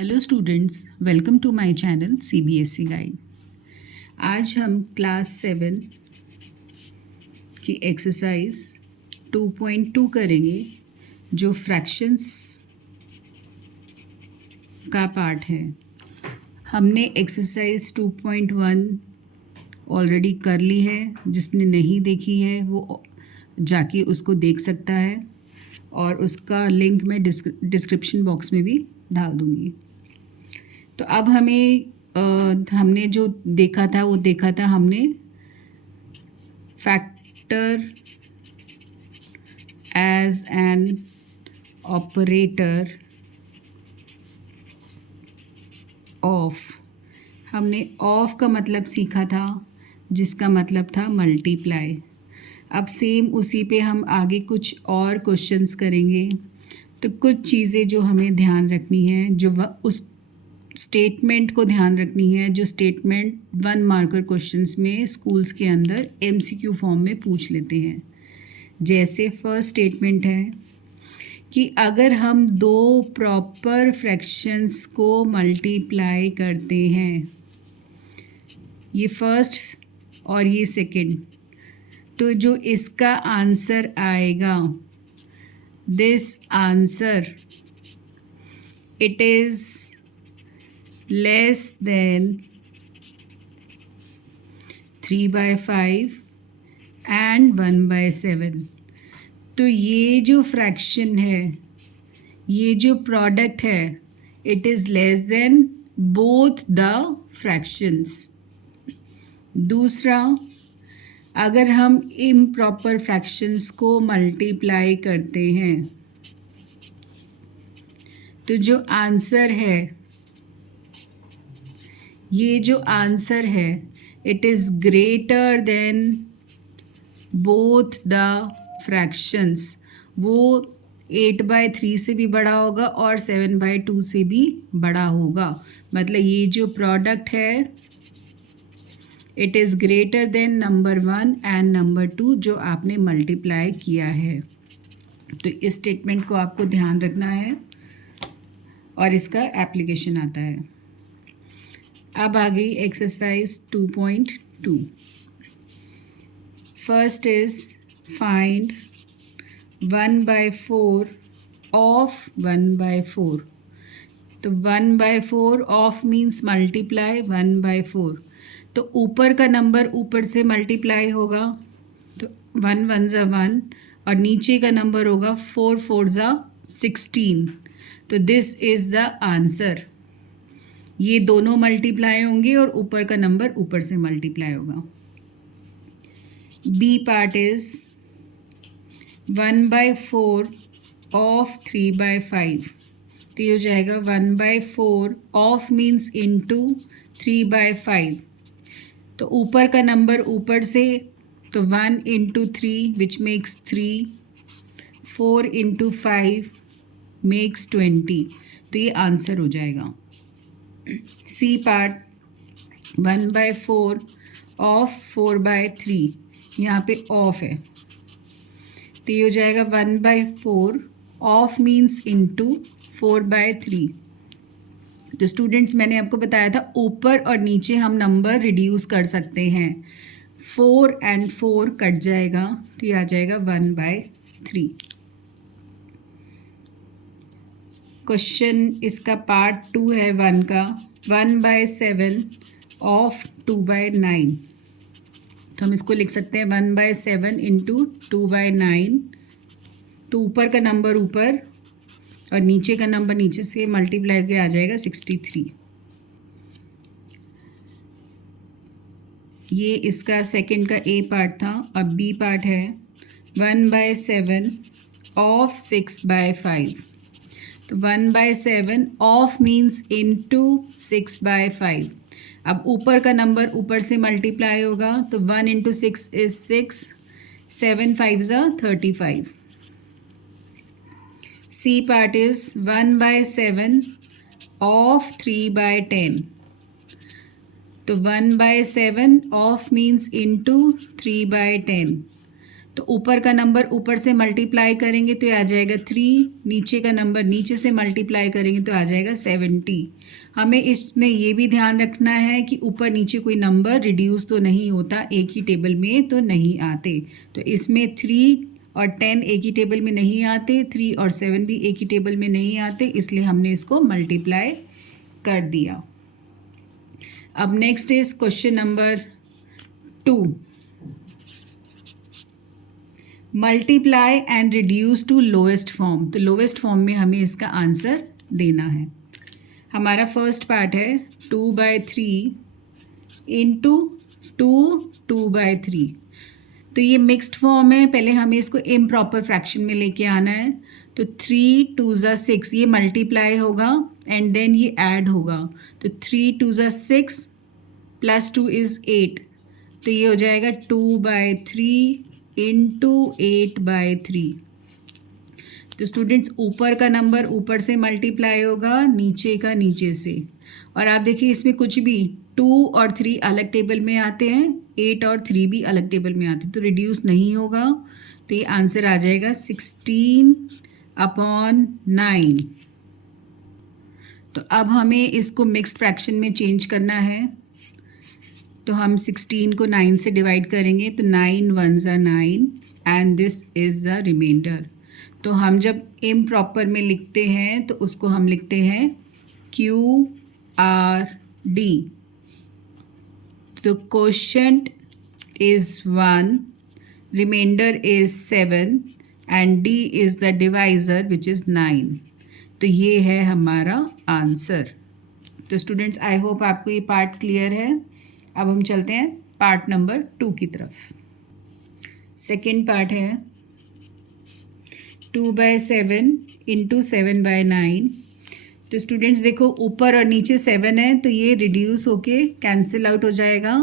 Hello students, welcome to my channel CBSE guide. आज हम class 7 की एक्सरसाइज 2.2 करेंगे, जो फ्रैक्शंस का पार्ट है। हमने एक्सरसाइज 2.1 ऑलरेडी कर ली है। जिसने नहीं देखी है वो जाके उसको देख सकता है और उसका लिंक मैं डिस्क्रिप्शन बॉक्स में भी डाल दूँगी। तो अब हमने जो देखा था वो देखा था हमने factor as an operator of. हमने ऑफ का मतलब सीखा था, जिसका मतलब था मल्टीप्लाई। अब सेम उसी पे हम आगे कुछ और क्वेश्चंस करेंगे। तो कुछ चीज़ें जो हमें ध्यान रखनी है, जो उस स्टेटमेंट को ध्यान रखनी है, जो स्टेटमेंट 1 मार्कर क्वेश्चंस में स्कूल्स के अंदर एमसीक्यू फॉर्म में पूछ लेते हैं। जैसे फर्स्ट स्टेटमेंट है कि अगर हम दो प्रॉपर फ्रैक्शंस को मल्टीप्लाई करते हैं, ये फर्स्ट और ये सेकंड, तो जो इसका आंसर आएगा, this answer it is less than 3/5 and 1/7। तो ये जो फ्रैक्शन है, ये जो प्रोडक्ट है, it is less than both the fractions. दूसरा, अगर हम इम्प्रॉपर फ्रैक्शंस को मल्टीप्लाई करते हैं तो जो आंसर है, ये जो आंसर है, it is greater than both the fractions. वो 8/3 से भी बड़ा होगा और 7/2 से भी बड़ा होगा। मतलब ये जो प्रोडक्ट है, it is greater than number 1 and number 2 जो आपने मल्टीप्लाई किया है। तो इस स्टेटमेंट को आपको ध्यान रखना है और इसका एप्लीकेशन आता है। अब आ गई exercise 2.2। First is find 1/4 of 1/4। तो 1/4 ऑफ मीन्स मल्टीप्लाई 1/4। तो ऊपर का नंबर ऊपर से मल्टीप्लाई होगा, तो 1 1 ज़ा 1, और नीचे का नंबर होगा 4 4 ज़ा 16। तो दिस इज़ द आंसर। ये दोनों मल्टीप्लाई होंगे और ऊपर का नंबर ऊपर से मल्टीप्लाई होगा। B part is 1/4 of 3/5। तो ये हो जाएगा 1/4 ऑफ मीन्स इंटू 3/5। तो ऊपर का नंबर ऊपर से, तो 1 into 3 which makes 3, 4 into 5 makes 20। तो ये आंसर हो जाएगा। सी पार्ट 1/4 ऑफ 4/3, यहाँ पे ऑफ है, तो ये हो जाएगा 1/4 ऑफ मीन्स इंटू 4/3। तो स्टूडेंट्स, मैंने आपको बताया था ऊपर और नीचे हम नंबर रिड्यूस कर सकते हैं। 4 and 4 कट जाएगा, तो ये आ जाएगा 1/3। क्वेश्चन इसका पार्ट 2 है 1 का। 1/7 ऑफ 2/9। तो हम इसको लिख सकते हैं 1/7 इंटू 2/9। तो ऊपर का नंबर ऊपर और नीचे का नंबर नीचे से मल्टीप्लाई करके आ जाएगा 63। ये इसका सेकंड का ए पार्ट था। अब बी पार्ट है 1/7 ऑफ 6/5। तो 1/7 ऑफ मीन्स इंटू 6/5। अब ऊपर का नंबर ऊपर से मल्टीप्लाई होगा, तो 1 इंटू 6 इज 6, 7 5 ज़ा 35। C part is 1/7 of 3/10। तो 1/7 ऑफ मीन्स इंटू 3/10। तो ऊपर का नंबर ऊपर से मल्टीप्लाई करेंगे तो आ जाएगा 3, नीचे का नंबर नीचे से मल्टीप्लाई करेंगे तो आ जाएगा 70। हमें इसमें ये भी ध्यान रखना है कि ऊपर नीचे कोई नंबर रिड्यूस तो नहीं होता, एक ही टेबल में तो नहीं आते। तो इसमें 3 और 10 एक ही टेबल में नहीं आते, 3 और 7 भी एक ही टेबल में नहीं आते, इसलिए हमने इसको मल्टीप्लाई कर दिया। अब next is question number 2। Multiply and reduce to lowest form. तो लोएस्ट फॉर्म में हमें इसका आंसर देना है। हमारा फर्स्ट पार्ट है 2/3 इंटू 2/3। तो ये मिक्स्ड फॉर्म है, पहले हमें इसको इम्प्रॉपर फ्रैक्शन में लेके आना है। तो 3 2 6, ये मल्टीप्लाई होगा एंड देन ये ऐड होगा। तो 3 2 6 प्लस 2 इज़ 8। तो ये हो जाएगा 2/3 इंटू 8/3। तो स्टूडेंट्स ऊपर का नंबर ऊपर से मल्टीप्लाई होगा, नीचे का नीचे से। और आप देखिए इसमें कुछ भी 2 और 3 अलग टेबल में आते हैं, 8 और 3 भी अलग टेबल में आते हैं, तो रिड्यूस नहीं होगा। तो ये आंसर आ जाएगा 16/9। तो अब हमें इसको मिक्स्ड फ्रैक्शन में चेंज करना है। तो हम 16 को 9 से डिवाइड करेंगे, तो 9 1s are 9 and this is the remainder. तो हम जब इम्प्रॉपर में लिखते हैं तो उसको हम लिखते हैं QRD। तो quotient is 1, remainder is 7 and D is the divisor which is 9। तो ये है हमारा आंसर। तो स्टूडेंट्स आई होप आपको ये पार्ट क्लियर है। अब हम चलते हैं पार्ट नंबर 2 की तरफ। सेकेंड पार्ट है 2/7 इंटू 7/9। तो स्टूडेंट्स देखो ऊपर और नीचे 7 है, तो ये रिड्यूस होके कैंसिल आउट हो जाएगा।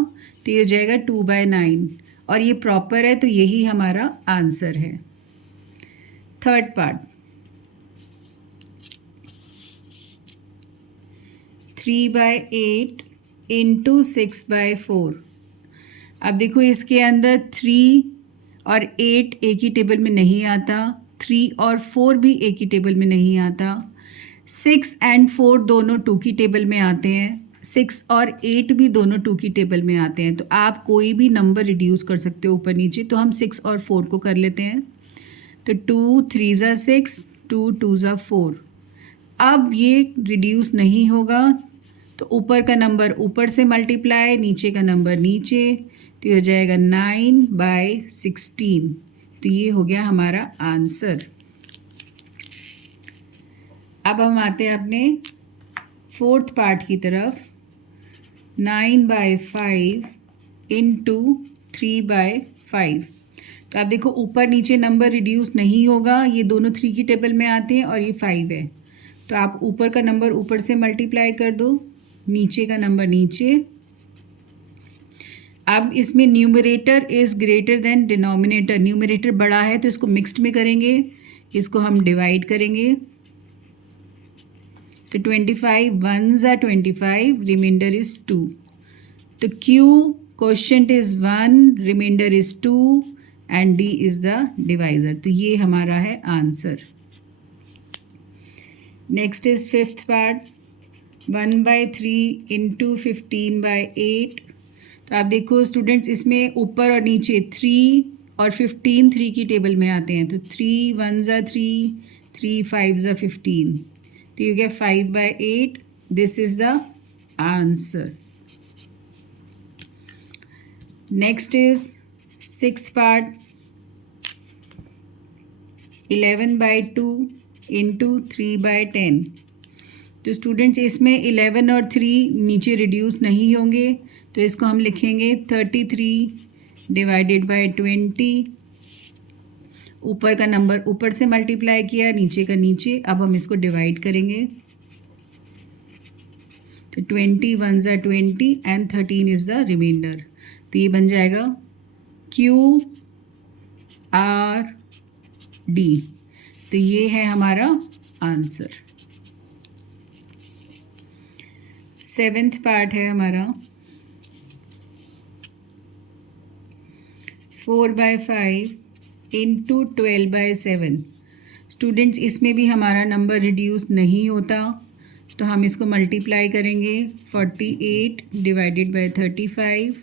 तो ये हो जाएगा 2/9 और ये प्रॉपर है, तो यही हमारा आंसर है। Third part 3/8 into 6/4। अब देखो इसके अंदर 3 और 8 एक ही टेबल में नहीं आता, 3 और 4 भी एक ही टेबल में नहीं आता, 6 एंड 4 दोनों 2 की टेबल में आते हैं, 6 और 8 भी दोनों 2 की टेबल में आते हैं। तो आप कोई भी नंबर रिड्यूस कर सकते हो ऊपर नीचे। तो हम 6 और 4 को कर लेते हैं। तो 2 3s are 6, 2 2s are 4। अब ये रिड्यूस नहीं होगा, तो ऊपर का नंबर ऊपर से मल्टीप्लाई, नीचे का नंबर नीचे। तो ये हो जाएगा 9/16। तो ये हो गया हमारा आंसर। अब हम आते हैं अपने फोर्थ पार्ट की तरफ। 9/5 इंटू 3/5। तो आप देखो ऊपर नीचे नंबर रिड्यूस नहीं होगा, ये दोनों 3 की टेबल में आते हैं और ये 5 है। तो आप ऊपर का नंबर ऊपर से मल्टीप्लाई कर दो, नीचे का नंबर नीचे। अब इसमें numerator is greater than denominator. Numerator बड़ा है तो इसको मिक्स्ड में करेंगे, इसको हम डिवाइड करेंगे। तो 25 1s are 25, रिमाइंडर इज़ 2। तो Q quotient is 1, remainder is 2 and D is the divisor. तो ये हमारा है answer. Next is fifth part 1/3 into 15/8। तो आप देखो स्टूडेंट्स इसमें ऊपर और नीचे 3 और 15 3 की टेबल में आते हैं। तो 3 1s are 3, 3 5s are 15। तो ये हो गया 5/8। This is the answer. Next is sixth part 11/2 into 3/10। तो स्टूडेंट्स इसमें 11 और 3 नीचे रिड्यूस नहीं होंगे, तो इसको हम लिखेंगे 33 डिवाइडेड बाय 20। ऊपर का नंबर ऊपर से मल्टीप्लाई किया, नीचे का नीचे। अब हम इसको डिवाइड करेंगे। तो 20 1s are 20 and 13 is the remainder. तो ये बन जाएगा QRD। तो ये है हमारा आंसर। सेवेंथ पार्ट है हमारा 4/5 इंटू 12/7। स्टूडेंट्स इसमें भी हमारा नंबर रिड्यूस नहीं होता, तो हम इसको मल्टीप्लाई करेंगे 48 डिवाइडेड बाय 35।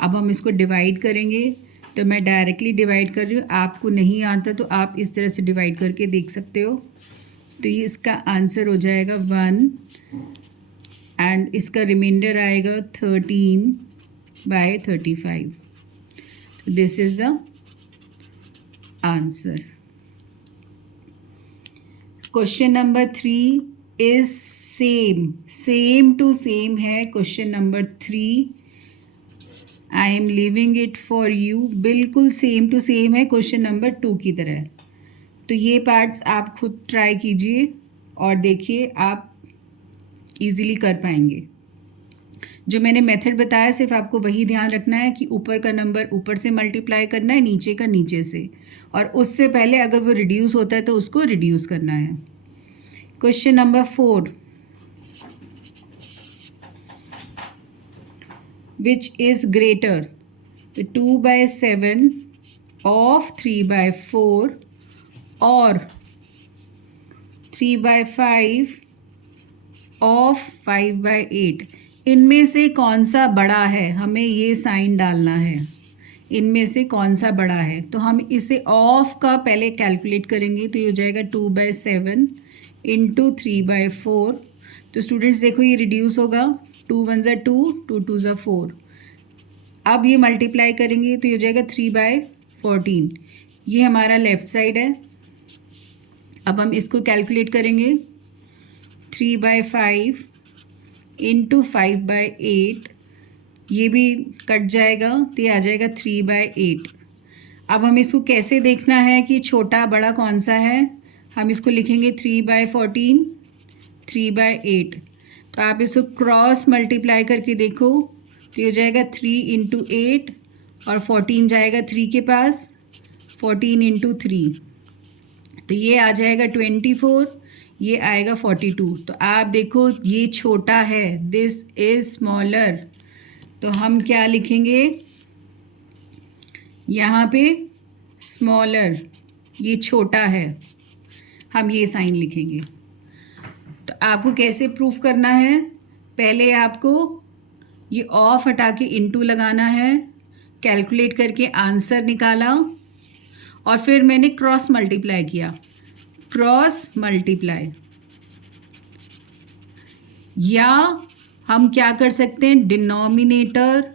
अब हम इसको डिवाइड करेंगे, तो मैं डायरेक्टली डिवाइड कर रही हूँ, आपको नहीं आता तो आप इस तरह से डिवाइड करके देख सकते हो। तो ये इसका आंसर हो जाएगा 1 एंड इसका रिमाइंडर आएगा 13/35। This is the answer. Question number 3 is same to same है। Question number 3 I am leaving it for you, बिल्कुल सेम टू सेम है क्वेश्चन नंबर 2 की तरह। तो ये पार्ट्स आप खुद ट्राई कीजिए और देखिए आप इजीली कर पाएंगे। जो मैंने मेथड बताया सिर्फ आपको वही ध्यान रखना है कि ऊपर का नंबर ऊपर से मल्टीप्लाई करना है, नीचे का नीचे से, और उससे पहले अगर वो रिड्यूस होता है तो उसको रिड्यूस करना है। Question number 4, which is greater, तो 2/7 ऑफ 3/4 और 3/5 ऑफ 5/8, इनमें से कौन सा बड़ा है, हमें ये साइन डालना है। इनमें से कौन सा बड़ा है, तो हम इसे ऑफ का पहले कैलकुलेट करेंगे, तो ये हो जाएगा 2/7 इंटू 3/4। तो स्टूडेंट्स देखो ये रिड्यूस होगा, 2 1 ज़ा 2, 2 2 ज़ा 4। अब ये मल्टीप्लाई करेंगे तो ये हो जाएगा 3/14। ये हमारा लेफ़्ट साइड है। अब हम इसको कैलकुलेट करेंगे, 3/5 इंटू 5/8, ये भी कट जाएगा तो ये आ जाएगा 3/8। अब हम इसको कैसे देखना है कि छोटा बड़ा कौन सा है, हम इसको लिखेंगे 3/14 3/8। तो आप इसको क्रॉस मल्टीप्लाई करके देखो, तो ये हो जाएगा 3 इंटू 8 और 14 जाएगा 3 के पास, 14 इंटू 3, तो ये आ जाएगा 24, ये आएगा 42। तो आप देखो ये छोटा है, दिस इज़ स्मॉलर, तो हम क्या लिखेंगे यहाँ पे, स्मॉलर, ये छोटा है, हम ये साइन लिखेंगे। तो आपको कैसे प्रूफ करना है, पहले आपको ये ऑफ हटा के इंटू लगाना है, कैलकुलेट करके आंसर निकाला, और फिर मैंने क्रॉस मल्टीप्लाई किया, क्रॉस मल्टीप्लाई। या हम क्या कर सकते हैं, डिनोमिनेटर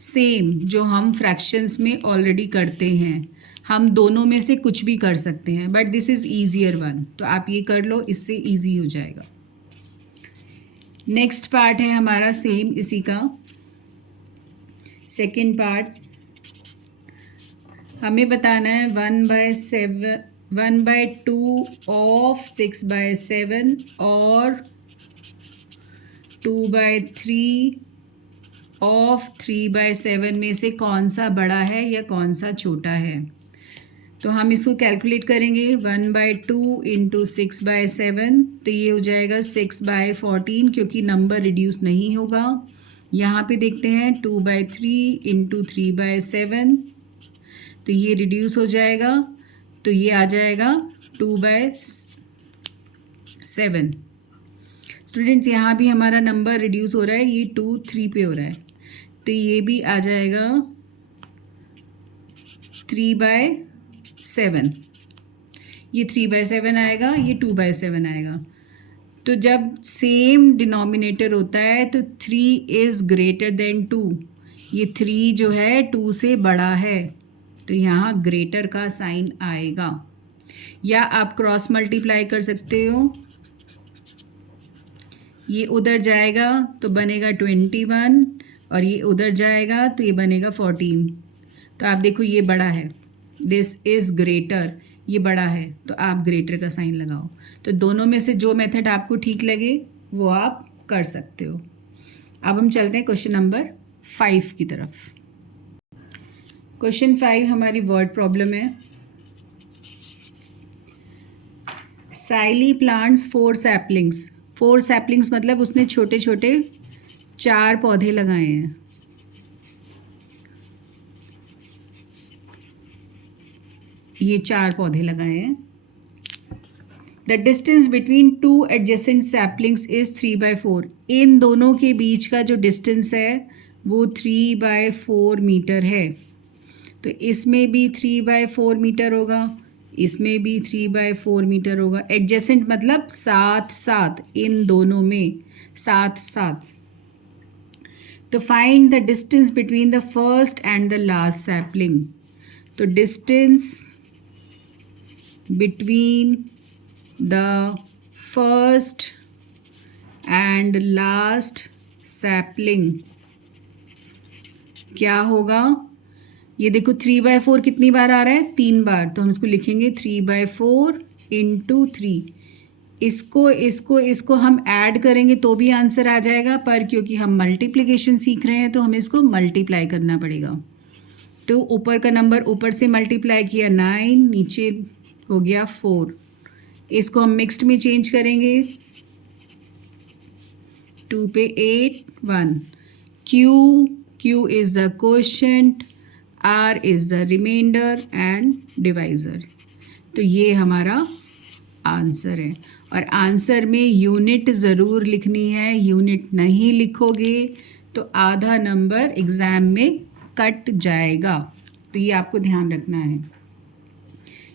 सेम जो हम फ्रैक्शंस में ऑलरेडी करते हैं, हम दोनों में से कुछ भी कर सकते हैं, but this is easier one, तो आप ये कर लो, इससे ईजी हो जाएगा। नेक्स्ट पार्ट है हमारा सेम इसी का सेकंड पार्ट। हमें बताना है 1/2 ऑफ 6/7 और 2/3 ऑफ 3/7 में से कौन सा बड़ा है या कौन सा छोटा है। तो हम इसको कैलकुलेट करेंगे, 1/2 इंटू 6/7, तो ये हो जाएगा 6/14, क्योंकि नंबर रिड्यूस नहीं होगा। यहाँ पे देखते हैं 2/3 इंटू 3/7, तो ये रिड्यूस हो जाएगा, तो ये आ जाएगा 2/7। स्टूडेंट्स यहाँ भी हमारा नंबर रिड्यूस हो रहा है, ये 2 3 पे हो रहा है, तो ये भी आ जाएगा 3/7, ये 3/7 आएगा, ये 2/7 आएगा। तो जब सेम डिनोमिनेटर होता है तो 3 इज़ ग्रेटर देन 2, ये 3 जो है 2 से बड़ा है, तो यहाँ ग्रेटर का साइन आएगा। या आप क्रॉस मल्टीप्लाई कर सकते हो, ये उधर जाएगा तो बनेगा 21 और ये उधर जाएगा तो ये बनेगा 14। तो आप देखो ये बड़ा है, दिस इज़ ग्रेटर, ये बड़ा है, तो आप ग्रेटर का साइन लगाओ। तो दोनों में से जो मेथड आपको ठीक लगे वो आप कर सकते हो। अब हम चलते हैं क्वेश्चन नंबर 5 की तरफ। क्वेश्चन 5 हमारी वर्ड प्रॉब्लम है। साइली प्लांट्स 4 सैपलिंग्स, 4 सैपलिंग्स मतलब उसने छोटे छोटे 4 पौधे लगाए हैं। ये 4 पौधे लगाए हैं। The distance between two adjacent saplings is 3/4। इन दोनों के बीच का जो डिस्टेंस है वो 3/4 मीटर है। तो इसमें भी 3/4 मीटर होगा, इसमें भी 3/4 मीटर होगा। एडजेसेंट मतलब साथ साथ, इन दोनों में साथ साथ। तो find the distance between the first and the last sapling. तो distance between the first and last sapling क्या होगा? ये देखो 3/4 कितनी बार आ रहा है? 3 बार। तो हम इसको लिखेंगे 3/4 इंटू 3। इसको हम ऐड करेंगे तो भी आंसर आ जाएगा, पर क्योंकि हम मल्टीप्लिकेशन सीख रहे हैं तो हमें इसको मल्टीप्लाई करना पड़ेगा। तो ऊपर का नंबर ऊपर से मल्टीप्लाई किया 9, नीचे हो गया 4। इसको हम मिक्स्ड में चेंज करेंगे, 2 पे 8, 1। Q is the quotient, R is the remainder and divisor. तो ये हमारा आंसर है। और आंसर में यूनिट ज़रूर लिखनी है। यूनिट नहीं लिखोगे तो आधा नंबर एग्ज़ाम में कट जाएगा। तो ये आपको ध्यान रखना है।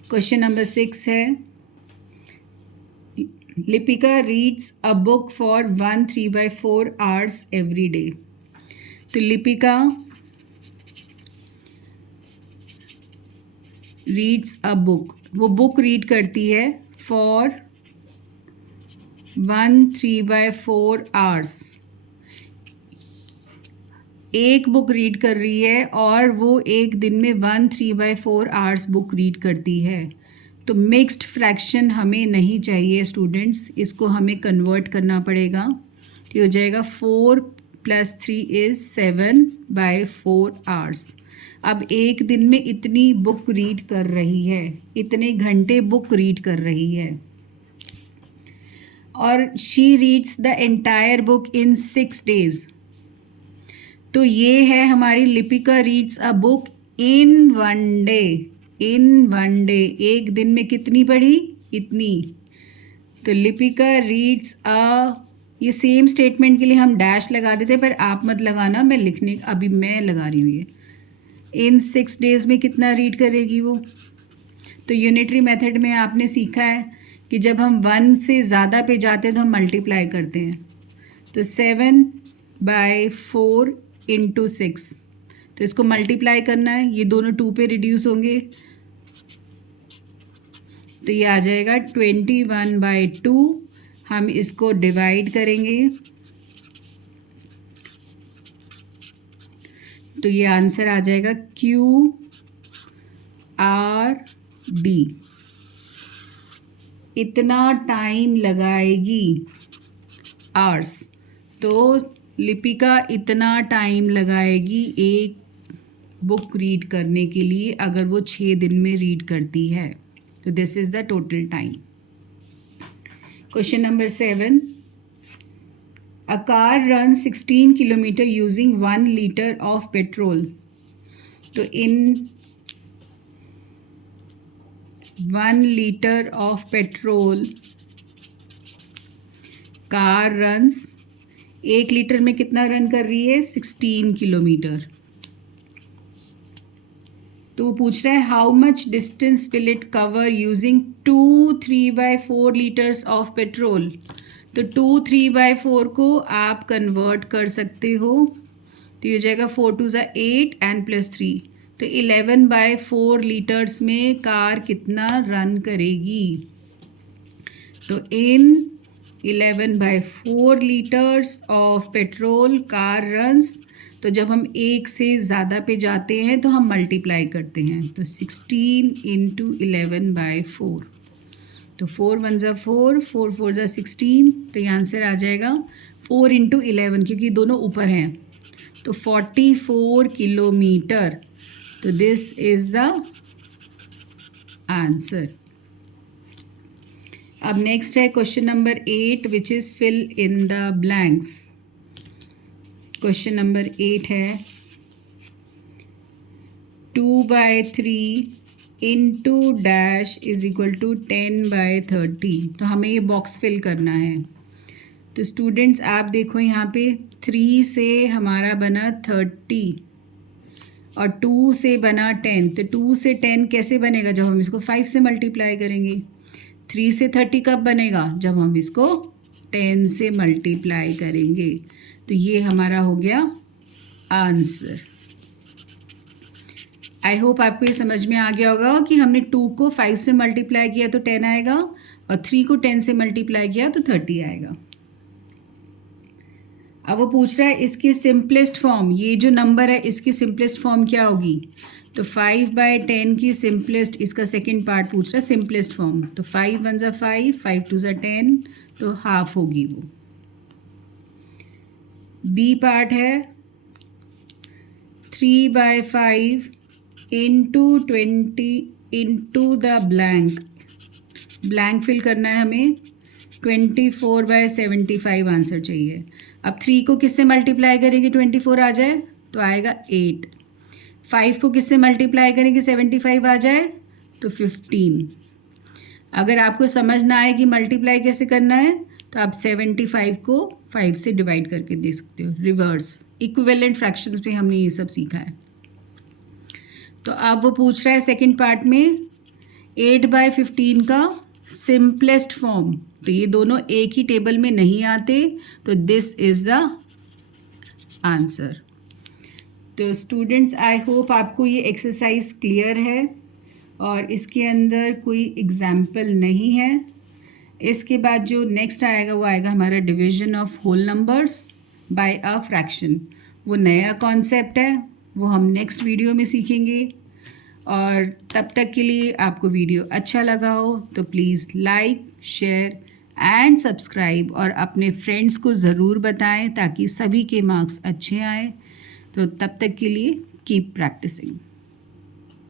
क्वेश्चन नंबर 6 है, Lipika reads a book for 1 3/4 hours every day. तो लिपिका रीड्स अ बुक, वो बुक रीड करती है फॉर 1 3/4 hours। एक बुक रीड कर रही है और वो एक दिन में 1 3/4 hours बुक रीड करती है। तो मिक्स्ड फ्रैक्शन हमें नहीं चाहिए स्टूडेंट्स, इसको हमें कन्वर्ट करना पड़ेगा। तो हो जाएगा 4 + 3 इज़ 7/4 hours। अब एक दिन में इतनी बुक रीड कर रही है, इतने घंटे बुक रीड कर रही है। और she reads the entire book in 6 days। तो ये है हमारी Lipika reads a book in 1 day। In 1 day, एक दिन में कितनी पढ़ी? इतनी। तो लिपिका रीड्स अ, ये सेम स्टेटमेंट के लिए हम डैश लगा देते, पर आप मत लगाना, मैं लिखने अभी मैं लगा रही हूँ ये। इन 6 days में कितना रीड करेगी वो? तो यूनिटरी मेथड में आपने सीखा है कि जब हम 1 से ज़्यादा पे जाते हैं तो हम मल्टीप्लाई करते हैं। तो 7/4 इंटू 6, तो इसको मल्टीप्लाई करना है, ये दोनों 2 पे रिड्यूस होंगे, तो ये आ जाएगा 21/2। हम इसको डिवाइड करेंगे तो ये आंसर आ जाएगा QRD। इतना टाइम लगाएगी, आवर्स। तो लिपिका इतना टाइम लगाएगी एक बुक रीड करने के लिए अगर वो 6 दिन में रीड करती है। तो this is the total time. Question number 7, a car run 16 kilometre using 1 liter of petrol. तो इन 1 liter of petrol car runs, 1 litre में कितना रन कर रही है? 16 किलोमीटर। तो पूछ रहा है how much distance will it cover using 2 3/4 liters of petrol. तो 2 3/4 को आप कन्वर्ट कर सकते हो, तो ये हो जाएगा 4 2 ज़ा 8 एंड +3। तो 11/4 liters में कार कितना रन करेगी? तो इन 11/4 liters of petrol car runs. तो जब हम एक से ज़्यादा पे जाते हैं तो हम मल्टीप्लाई करते हैं, तो 16 इंटू 11/4। तो 4 1 ज़ा 4, 4 4 ज़ा 16। तो ये आंसर आ जाएगा 4 इंटू 11, क्योंकि दोनों ऊपर हैं, तो 44 किलोमीटर। तो दिस इज़ द आंसर। अब नेक्स्ट है question number 8 which is fill in the blanks. Question number 8 है 2/3 into dash is equal to 10/30। तो हमें ये बॉक्स फिल करना है। तो स्टूडेंट्स आप देखो यहाँ पे 3 से हमारा बना 30 और 2 से बना 10। तो 2 से 10 कैसे बनेगा? जब हम इसको 5 से मल्टीप्लाई करेंगे। 3 से 30 कब बनेगा? जब हम इसको 10 से मल्टीप्लाई करेंगे। तो ये हमारा हो गया आंसर। आई होप आपको ये समझ में आ गया होगा कि हमने 2 को 5 से मल्टीप्लाई किया तो 10 आएगा और 3 को 10 से मल्टीप्लाई किया तो 30 आएगा। अब वो पूछ रहा है इसकी सिंपलेस्ट फॉर्म, ये जो नंबर है इसकी सिंपलेस्ट फॉर्म क्या होगी? तो 5/10 की सिंपलेस्ट, इसका सेकंड पार्ट पूछ रहा है सिंपलेस्ट फॉर्म। तो 5 1 ज़ा 5, 5 2 ज़ा 10, तो हाफ होगी वो। बी पार्ट है 3/5 into 20 into the blank. Blank fill करना है हमें। 24/75 आंसर चाहिए। अब 3 को किससे मल्टीप्लाई करेंगे 24 आ जाए तो आएगा 8। 5 को किससे मल्टीप्लाई करेंगे 75 आ जाए तो 15। अगर आपको समझ ना आए कि मल्टीप्लाई कैसे करना है तो आप 75 को 5 से डिवाइड करके दे सकते हो। रिवर्स इक्विवेलेंट फ्रैक्शंस में हमने ये सब सीखा है। तो अब वो पूछ रहा है सेकंड पार्ट में 8/15 का सिंपलेस्ट फॉर्म। तो ये दोनों एक ही टेबल में नहीं आते, तो दिस इज़ द आंसर। तो स्टूडेंट्स आई होप आपको ये एक्सरसाइज क्लियर है और इसके अंदर कोई एग्जाम्पल नहीं है। इसके बाद जो नेक्स्ट आएगा वो आएगा हमारा division of whole numbers by a fraction. वो नया कॉन्सेप्ट है, वो हम नेक्स्ट वीडियो में सीखेंगे। और तब तक के लिए आपको वीडियो अच्छा लगा हो तो please like, share and subscribe और अपने फ्रेंड्स को ज़रूर बताएं ताकि सभी के मार्क्स अच्छे आए। तो तब तक के लिए कीप प्रैक्टिसिंग।